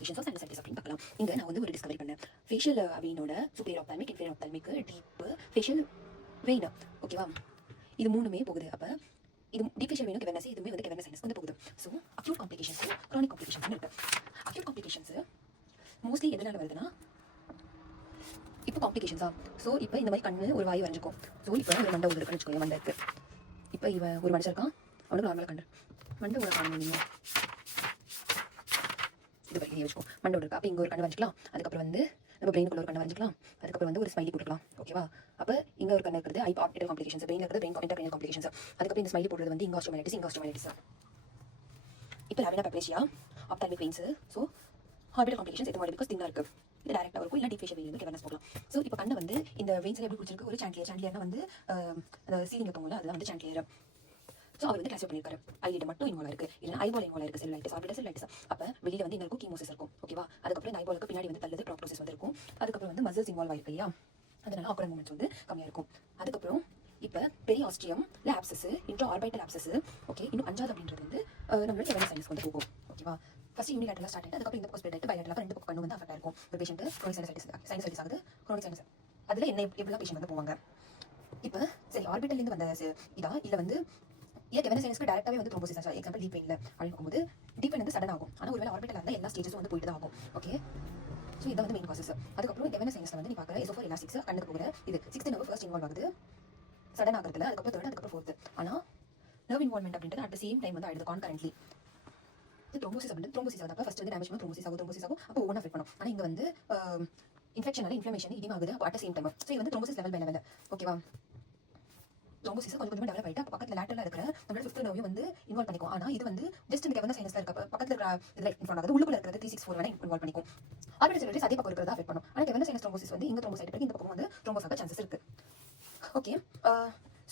Complications of sinusitis அப்படின்னு பார்க்கலாம். இங்கே நான் வந்து ஒரு டிஸ்கவரி பண்ணேன். ஃபேஷியல் வெயினோட superior ophthalmic, inferior ophthalmic, deep facial vein, ஓகேவா, இது மூணுமே போகுது. அப்போ இது டீப் ஃபேஷியல் வெயினும் கெவர்னஸ், இதுவுமே வந்து கெவர்னஸ் சைனஸ் வந்து போகுது. So acute complications, chronic complications இருக்குது. அக்யூட் காம்ப்ளிகேஷன்ஸ் மோஸ்ட்லி எதனால வருதுன்னா, இப்போ காம்ப்ளிகேஷன்ஸா, ஸோ இப்போ இந்த மாதிரி கண்ணு ஒரு வாய் வரைஞ்சிக்கும். ஸோ இப்போ ஒரு மண்டை ஒரு இருக்குன்னு வச்சுக்கோங்க, மண்டை இருக்குது. இப்போ இவன் ஒரு மனுஷன் இருக்கான், அவனுக்கு நார்மலாக கண்டு மண்டை ஒரு காணும், இது வரைக்கும் வச்சுக்கோ, மண்டோட இருக்கா. அப்போ இங்கே ஒரு கண்ணு வரைஞ்சிக்கலாம். அதுக்கப்புறம் வந்து நம்ம பிரெயினுக்குள்ள ஒரு கண்ணு வரைஞ்சிக்கலாம். அதுக்கப்புறம் வந்து ஒரு ஸ்மைலி போட்டுக்கலாம், ஓகேவா. அப்போ இங்கே ஒரு கண்ணு இருக்கிறது ஐ ஆப்டிகல் காம்ப்ளிகேஷன்ஸ், பிரெயினில் இருக்கிறது பிரெயின் இன்டர்க்ரைனல் காம்ப்ளிகேஷன்ஸ். அதுக்கப்புறம் இந்த ஸ்மைலி போடுறது வந்து இங்காஸ்டோமைலிட்டிஸ், இங்காஸ்டோமைலிட்டிஸ். இப்போ lamina papyracea, ophthalmic veins, so orbital complications எது மாதிரி பிகாஸ் தின்னாக இருக்குது. இது டேரெக்டாக இருக்கும், இல்லை டீப் ஃபேஷியல் வெயின் வந்து கெவர்னஸ் போகலாம். ஸோ இப்போ கண்ணை வந்து இந்த வெயின்ஸில் எப்படி பிடிச்சிருக்கு, ஒரு சாண்டிலியர்னா வந்து அந்த சீலிங் இருக்கவங்கள அதெல்லாம் வந்து சாண்டிலியர். ஸோ அவர் வந்து கிளாஸிஃபை பண்ணியிருக்காரு. ஐலிட் மட்டும் இன்வால்வ் இருக்குது, இல்லைனா ஐபால் இன்வால்வ் இருக்குது, செல்லைட்டிஸ், ஆர்பிட்டல் செல்லைட்டிஸ். அப்போ வெளியில் வந்து இருக்கும் கீமோசிஸ் இருக்கும், ஓகேவா. அதுக்கப்புறம் இந்த ஐபாலுக்கு பின்னாடி வந்து தள்ளது ப்ராப்டோசிஸ் வந்து இருக்கும். அதுக்கப்புறம் வந்து மசில்ஸ் இன்வால்வ் ஆயிருக்கு இல்லையா, அதனால ஆக்குரன் மூமெண்ட்ஸ் வந்து கம்மியாக இருக்கும். அதுக்கப்புறம் இப்போ பெரிய ஆஸ்ட்ரியம், இல்லை abscess, intro orbital abscess, okay. இன்னும் 5வது அப்படின்றது வந்து நம்மளோட கெவர்னஸ் சைனஸ் வந்து போகும், ஓகேவா. ஃபர்ஸ்ட் யூனிலேட்டரலாக ஸ்டார்ட் ஆகிட்டு அதுக்கப்புறம் இந்த பக்கம் ஸ்ப்ரெட் ஆகிட்டு பைலேட்டரலாக 2 பக்கம் கண்ணு வந்து அஃபெக்ட் ஆயிருக்கும். ஒரு பேஷண்ட் க்ரோனிக் சைனசைட்டிஸ் ஆகுது, க்ரோனிக் சைனஸ் அதில் எப்படிலாம் பேஷண்ட் வந்து போவாங்க. இப்போ சரி ஆர்பிட்டல்லேருந்து வந்த இதா இல்லை வந்து ஏன் கெவர்னஸ் சைனஸ்க்கு டேரக்டாகவே வந்து த்ரோம்போசிஸ் ஆச்சு, எக்ஸாம்பிள் டீப் வெயினில் அப்படின்னு போகும்போது டீப் வெயின் வந்து சடன் ஆகும். ஆனால் ஒருவேளை ஆர்பிட்டல் இருந்தால் எல்லா ஸ்டேஜஸும் வந்து போயிட்டு தான் ஆகும், ஓகே. ஸோ இதான் வந்து மெயின் காசஸ். அதுக்கப்புறம் கெவர்னஸ் சைனஸில் வந்து நீ பார்க்குற எசோஃபோர் எலாஸ்டிக்ஸ் கண்ணுக்கு போகிற இது 6th நர்வ் ஃபர்ஸ்ட் இன்வால்வ் ஆகுது சடன் ஆகிறதுல, அதுக்கப்புறம் 3rd, அதுக்கப்புறம் 4th. ஆனால் நர்வ் இன்வால்மெண்ட் அப்படின்றது அட் த சேம் டைம் வந்து ஆயிடுது கான்கரண்ட்லி. த்ரோம்போசிஸ் அப்படின்றது த்ரோம்போசிஸ் ஆகுது. அப்போ ஃபர்ஸ்ட் வந்து டேமேஜ் த்ரோம்போசிஸ் ஆகும், அப்போ ஒவ்வொன்றா அஃபெக்ட் பண்ணும். ஆனால் இங்கே வந்து இன்ஃபெக்ஷனால இன்ஃப்ளமேஷன் இடியும் ஆகுது, அப்போ at the same time. So இது வந்து த்ரோம்போசிஸ் லெவல் பை லெவல், ஓகேவா. த்ரோம்போசிஸ் கொஞ்சம் கொஞ்சமாக டெவலப் ஆகிட்டு பக்கத்தில் லேட்டரில் இருக்கிற நம்மளோட 5th நர்வையும் வந்து இன்வால்வ் பண்ணிக்கும். ஆனால் இது வந்து ஜஸ்ட் இந்த கெவர்னஸ் சைனஸில் இருக்க பக்கத்தில் இருக்கிற இதில் இன்வால்வ் ஆகுது, உள்ளுக்குள்ள இருக்கிறது 364 வேணா இன்வால்வ் பண்ணிக்கும். ஆர்பிட்டல் செல்லுலரிஸ் அதே பக்கம் இருக்கிறதா அஃபெக்ட் பண்ணும். ஆனால் கெவர்னஸ் சைனஸ் த்ரோம்போசிஸ் வந்து இங்கே த்ரோம்போஸ் ஆகிட்டு இந்த பக்கம் வந்து த்ரோம்போஸ் ஆக சான்சஸ் இருக்குது, ஓகே.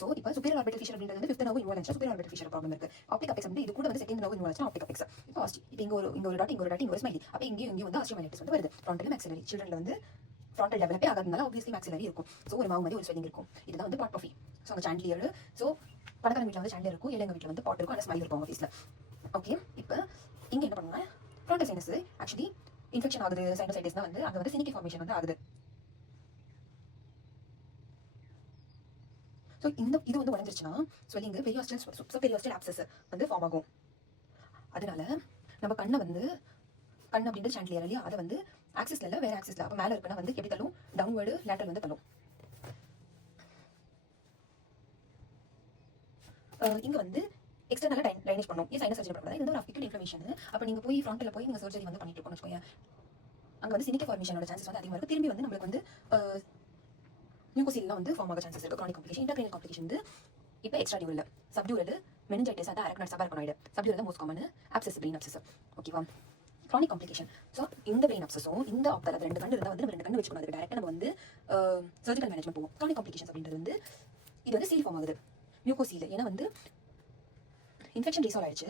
ஸோ இப்போ சுப்பீரியர் ஆர்பிட்டல் ஃபிஷர் அப்படின்றது வந்து 5th நர்வ் இன்வால்வ் ஆச்சு, சுப்பீரியர் ஆர்பிட்டல் ஃபிஷர் ப்ராப்ளம் இருக்குது. ஆப்டிக் அபெக்ஸ் வந்து இது கூட வந்து 2nd நர்வ் இன்வால்வ் ஆச்சு, ஆப்டிக் அபெக்ஸ். இப்போ இங்கே ஒரு டாட், இங்கே ஒரு ஸ்மைலி. அப்போ இங்கேயும் வந்து ஆஸ்ட்ரியோமைலிட்டிஸ் வந்து வருது. ஃப்ரான்டல் மேக்ஸிலரி சில்ட்ரனில் வந்து ஃப்ரான்டல் டெவலப்பே ஆகிறதுனால ஆப்வியஸ்லி மேக்ஸிலரி இருக்கும். ஸோ ஒரு மாவு மாதிரி ஒரு ஸ்வெல்லிங் இருக்கும். இதுதான் வந்து பாட் ஆஃபி. ஸோ அந்த சாண்டிலியர். ஸோ பணக்கார வீட்டில் வந்து சாண்டிலியர் இருக்கும், ஏழைங்க வீட்டில் வந்து பாட் இருக்கும், அந்த ஸ்மைல் இருக்கும் அவங்க ஃபேஸில், ஓகே. இப்போ இங்கே என்ன பண்ணுவாங்க, ஃப்ரான்டல் சைனஸ் ஆக்சுவலி இன்ஃபெக்ஷன் ஆகுது, சைனசைட்டிஸ்னா வந்து அங்கே வந்து சினிக்கி ஃபார்மேஷன் வந்து ஆகுது. ஸோ இது வந்து உடஞ்சிருச்சுன்னா ஸ்வெல்லிங் பெரியாஸ்டல் ஆப்சஸ் வந்து ஃபார்ம் ஆகும். அதனால நம்ம கண்ணை வந்து கண் அப்படின்றது சாண்டிலியர் இல்லையா, அதை வந்து ஆக்சிஸ்ல இல்லை வேற ஆக்சிஸ்ல, அப்போ மேலே இருக்குன்னா வந்து எப்படி தள்ளும், டவுன்வர்டு லேட்டரல் வந்து தள்ளும். இங்கே வந்து எக்ஸ்டர்னலாக ட்ரைனேஜ் பண்ணும். ஏன் சைனஸ் சர்ஜரி பண்ணக்கூடாது, இது ஒரு அக்யூட் இன்ஃப்ளமேஷன். அப்போ நீங்கள் போய் ஃப்ரான்ட்டில் போய் நீங்கள் சர்ஜரி வந்து பண்ணிட்டு இருக்கோம்னு வச்சுக்கோங்க, அங்கே வந்து சினிக்கி ஃபார்மேஷனோட சான்சஸ் வந்து அதிகமாக இருக்குது. திரும்பி வந்து நம்மளுக்கு வந்து மியூகோசில்லாம் வந்து ஃபார்ம் ஆக சான்சஸ் இருக்குது. க்ரானிக் காம்ப்ளிகேஷன், இன்டர்க்ரைனல் காம்ப்ளிகேஷன் வந்து இப்போ எக்ஸ்ட்ரா டியூரல், சப்டியூரல், மெனிஞ்சைட்டிஸ், அது அரக்னாய்டு, சபாரக்னாய்டு. சப்டியூரல் தான் most common, abscess, brain abscess, ஓகேவா. க்ரானிக் காம்ப்ளிகேஷன், ஸோ இந்த பிரெயின் ஆப்சஸும் இந்த ஆப்தல், அது 2 கண்ணு இருந்தால் வந்து நம்ம 2 கண்ணு வச்சுக்கணும். அதுக்கு டேரக்டாக நம்ம வந்து சர்ஜிக்கல் மேனேஜ்மெண்ட் போவோம். க்ரானிக் காம்ப்ளிகேஷன்ஸ் அப்படின்றது வந்து இது வந்து சீல் ஃபார்ம் ஆகுது, மியூகோசீல். ஏன்னா வந்து இன்ஃபெக்ஷன் ரீசால்வ் ஆயிடுச்சு,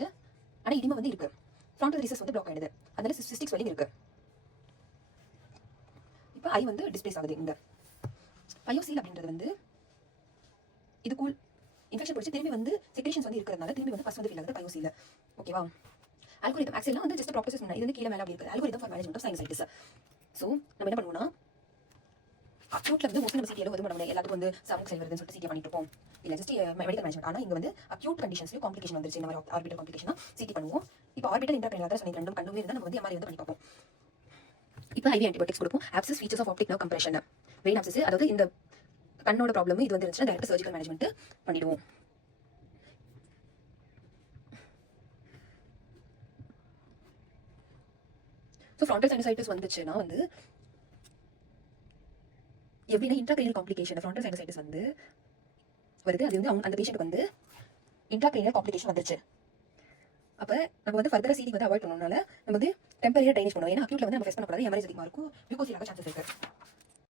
ஆனால் இடிமை வந்து இருக்குது, ஃப்ரான்டல் ரீசஸ் வந்து பிளாக் ஆகிடுது, அதனால சிஸ்டிக் ஸ்வெல்லிங் இருக்குது. இப்போ ஐ வந்து டிஸ்பிளேஸ் ஆகுது. இந்த பயோசீல் அப்படின்றது வந்து இதுக்குள் இன்ஃபெக்ஷன் பிடிச்சி திரும்பி வந்து செக்ரேஷன்ஸ் வந்து இருக்கிறதுனால திரும்பி வந்து ஃபர்ஸ்ட் வந்து ஃபீல் ஆகுது பயோசீல், ஓகேவா. அல்கோரிதம் ஆக்சுவலாக வந்து ஜஸ்ட் ப்ராப்பர்ட்டிஸ் இது வந்து கீழே மேலே அப்படி இருக்குது. Algorithm for management of sinusitis. So நம்ம என்ன பண்ணுவோம்னா, அக்யூட்ல வந்து மோஸ்ட்லி நம்ம சிடியில் வந்து பண்ண முடியாது, எல்லாத்துக்கும் வந்து சவுண்ட் செல் வருதுன்னு சொல்லிட்டு சிடி பண்ணிட்டு இருப்போம், இல்லை ஜஸ்ட் மெடிக்கல் மேனேஜ்மெண்ட். ஆனால் இங்கே வந்து அக்யூட் கண்டிஷன்ஸ்லையும் காம்ப்ளிகேஷன் வந்துருச்சு, இந்த மாதிரி ஆர்பிட்டல் காம்ப்ளிகேஷன் சிடி பண்ணுவோம். இப்போ ஆர்பிட்டல் இன்டர்க்ரைனல் தான் சொன்னி 2 கண்ணுமே இருந்தால் நம்ம வந்து எம்ஆர்ஐ வந்து பண்ணி பார்ப்போம். இப்போ ஐவி ஆன்டிபயோட்டிக்ஸ் கொடுப்போம். Abscess features of optic nerve compression, vein abscess, அதாவது இந்த கண்ணோட ப்ராப்ளம் இது வந்து இருந்துச்சுன்னா டேரக்ட் சர்ஜிக்கல் மேனேஜ்மெண்ட் பண்ணிடுவோம். ஸோ ஃப்ரான்டல் சைனசைட்டிஸ் வந்துச்சுன்னா வந்து எப்படின்னா இன்ட்ராக்ரைனல் காம்ப்ளிகேஷன், ஃப்ரான்டல் சைனசைட்டிஸ் வந்து வருது. அது வந்து அந்த பேஷண்ட்டுக்கு வந்து இன்ட்ராக்ரைனல் காம்ப்ளிகேஷன் வந்துருச்சு. அப்போ நம்ம வந்து ஃபர்தராக சீலிங் வந்து அவாய்ட் பண்ணணும்னால நம்ம வந்து டெம்பரரியாக ட்ரைனேஜ் பண்ணுவோம். ஏன்னா அக்யூட்ல வந்து நம்ம ஃபேஸ் பண்ணக்கூடாது, எமரேஜ் அதிகமாக இருக்கும், மியூகோசியலாக சான்சஸ் இருக்குது.